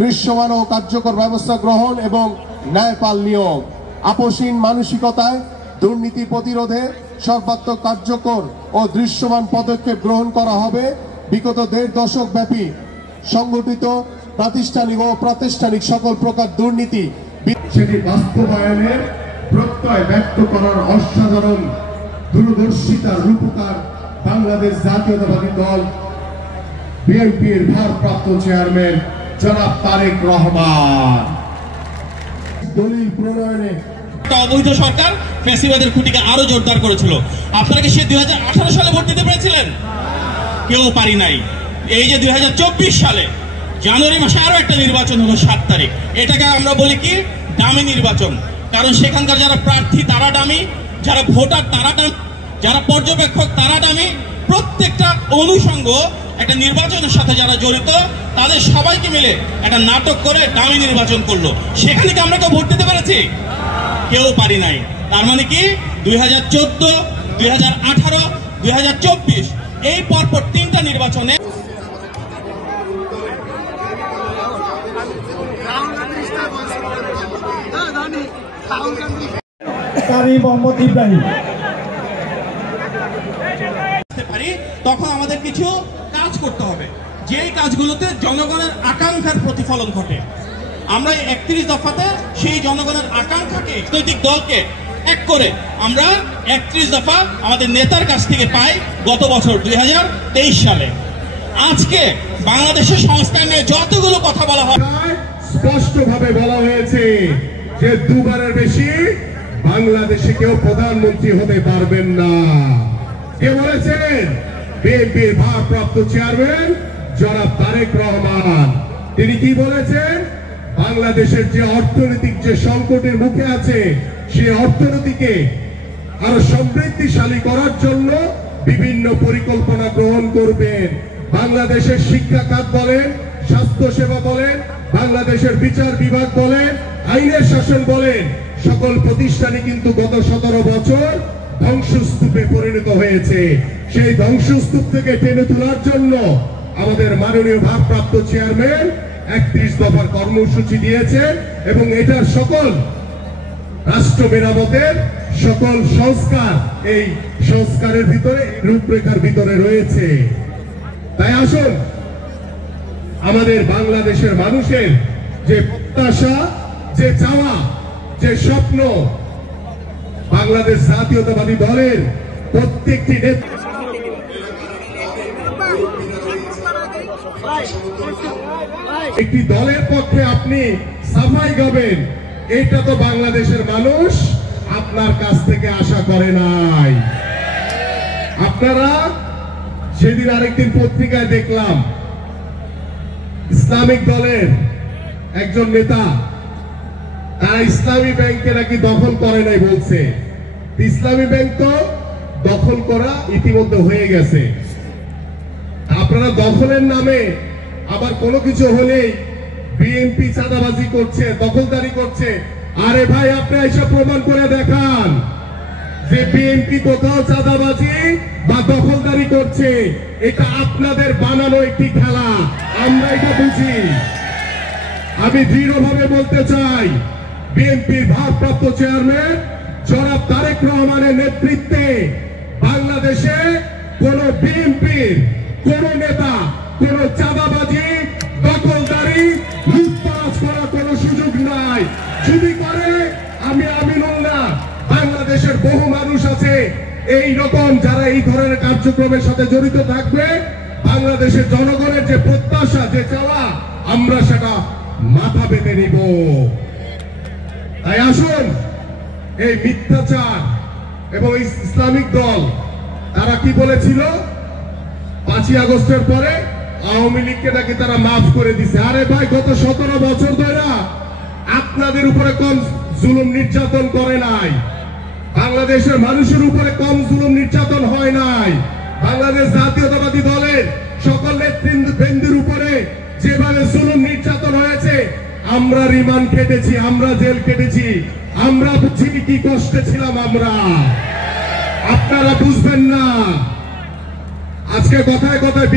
দৃশ্যমান ও কার্যকর ব্যবস্থা গ্রহণ এবং ন্যায়পাল নিয়োগ। আপোষহীন মানসিকতায় দুর্নীতি প্রতিরোধে সর্বাত্মক কার্যকর ও দৃশ্যমান পদক্ষেপ গ্রহণ করা হবে। বিগত 1.5 দশক ব্যাপী সংগঠিত প্রাতিষ্ঠানিক ও প্রাতিষ্ঠানিক সকল প্রকার দুর্নীতি সেটি বাস্তবায়নের প্রত্যয় ব্যক্ত করার অসাধারণ দূরদর্শিতার রূপকার বাংলাদেশ জাতীয়তাবাদী দল বিএনপির ভারপ্রাপ্ত চেয়ারম্যান জনাব তারেক রহমান। দলিল প্রণয়নে অবৈধ সরকার ফ্যাসিবাদের খুঁটিকে আরো জোরদার করেছিল। আপনারা কি সে 2018 সালে ভোট দিতে পেরেছিলেন? কেউ পারি নাই। এই যে 2024 সালে জানুয়ারি মাসে আরো একটা নির্বাচন হলো 7 তারিখ, এটাকে আমরা বলি কি ডামি নির্বাচন। কারণ সেখানকার যারা প্রার্থী তারা ডামি, যারা ভোটার তারা ডামি, যারা পর্যবেক্ষক তারা ডামি। প্রত্যেকটা অনুষঙ্গ একটা নির্বাচনের সাথে যারা জড়িত তাদের সবাইকে মিলে একটা নাটক করে ডামি নির্বাচন করলো। সেখানে কি আমরা কেউ ভোট দিতে পেরেছি? কেউ পারি নাই। তার মানে কি 2014, 2018, 2024 এই পরপর 3টা নির্বাচনে তখন আমাদের কিছু কাজ করতে হবে, যেই কাজগুলোতে জনগণের আকাঙ্ক্ষার প্রতিফলন ঘটে। আমরা 31 দফাতে সেই জনগণের আকাঙ্ক্ষাকে রাজনৈতিক দলকে এক করে আমরা 31 দফা আমাদের নেতার কাছ থেকে পাই গত বছর 2023 সালে। আজকে বাংলাদেশের সংস্কার নিয়ে যতগুলো কথা বলা হয় স্পষ্টভাবে বলা হয়েছে যে 2বারের বেশি বাংলাদেশে কেউ প্রধানমন্ত্রী হতে পারবেন না। কে বলেছেন? বিএনপির ভারপ্রাপ্ত চেয়ারম্যান জনাব তারেক রহমান। তিনি কি বলেছেন? বাংলাদেশের যে অর্থনৈতিক যে সংকটের মুখে আছে সেই অর্থনীতিকে আরো সমৃদ্ধিশালী করার জন্য বিভিন্ন পরিকল্পনা গ্রহণ করবেন। বাংলাদেশের শিক্ষা খাত বলেন, স্বাস্থ্য সেবা বলেন, বাংলাদেশের বিচার বিভাগ বলেন, আইনের শাসন বলেন, সকল প্রতিষ্ঠানই কিন্তু গত 17 বছর ধ্বংসস্তূপে পরিণত হয়েছে। সেই ধ্বংসস্তূপ থেকে টেনে তোলার জন্য আমাদের মাননীয় ভারপ্রাপ্ত চেয়ারম্যান 31 দফার কর্মসূচি দিয়েছেন এবং এটার সকল রাষ্ট্র মেরামতের সকল সংস্কার এই সংস্কারের ভিতরে রূপরেখার ভিতরে রয়েছে। তাই আসুন আমাদের বাংলাদেশের মানুষের যে প্রত্যাশা, যে চাওয়া, যে স্বপ্ন, বাংলাদেশ জাতীয়তাবাদী দলের প্রত্যেকটি নেতা একটি দলের পক্ষে আপনি সাফাই গাবেন, এটা তো বাংলাদেশের মানুষ আপনার কাছ থেকে আশা করে নাই। আপনারা সেদিন আরেকদিন পত্রিকায় দেখলাম ইসলামিক দলের একজন নেতা তারা ইসলামী ব্যাংকে নাকি দখল করে নাই বলছে। ইসলামী ব্যাংক তো দখল করা ইতিমধ্যে হয়ে গেছে। আপনারা দখলের নামে আবার কোনো কিছু হলেই বিএনপি চাঁদাবাজি করছে, দখলদারি করছে। আরে ভাই, আপনি এসব প্রমাণ করে দেখান যে বিএনপি কোথাও চাঁদাবাজি বা দখলদারি করছে। এটা আপনাদের বানানো একটি খেলা, আমরা এটা বুঝি। আমি দৃঢ়ভাবে বলতে চাই, বিএনপির ভারপ্রাপ্ত চেয়ারম্যান জনাব তারেক রহমানের নেতৃত্বে বাংলাদেশে কোন বিএনপির কোন নেতা কোন চাঁদাবাজি, দখলদারি, লুটতরাজ করার কোন সুযোগ নাই। যদি করে আমি আমিনুল্লাহ, বাংলাদেশের বহু মানুষ আছে এই রকম যারা এই ধরনের কার্যক্রমের সাথে জড়িত থাকবে। বাংলাদেশের জনগণের যে প্রত্যাশা, যে চাওয়া, আমরা সেটা মাথা পেতে নিব। তাই আসুন এই মিথ্যাচার এবং ইসলামিক দল তারা কি বলেছিল 5ই আগস্টের পরে আওয়ামী লীগকে নাকি তারা মাফ করে দিছে। আরে ভাই, গত 17 বছর ধরে আপনাদের উপরে কম জুলুম নির্যাতন করে নাই, বাংলাদেশের মানুষের উপরে কম জুলুম নির্যাতন হয় নাই। বাংলাদেশ জাতীয়তাবাদী দলের সকল নেতৃবৃন্দের উপরে যেভাবে জুলুম নির্যাতন হয়েছে, আমরা রিমান্ড কেটেছি, আমরা জেল কেটেছি, আমরা বুঝি কি কষ্টে ছিলাম আমরা। আপনারা বুঝবেন না। আজকে কথায় কথায়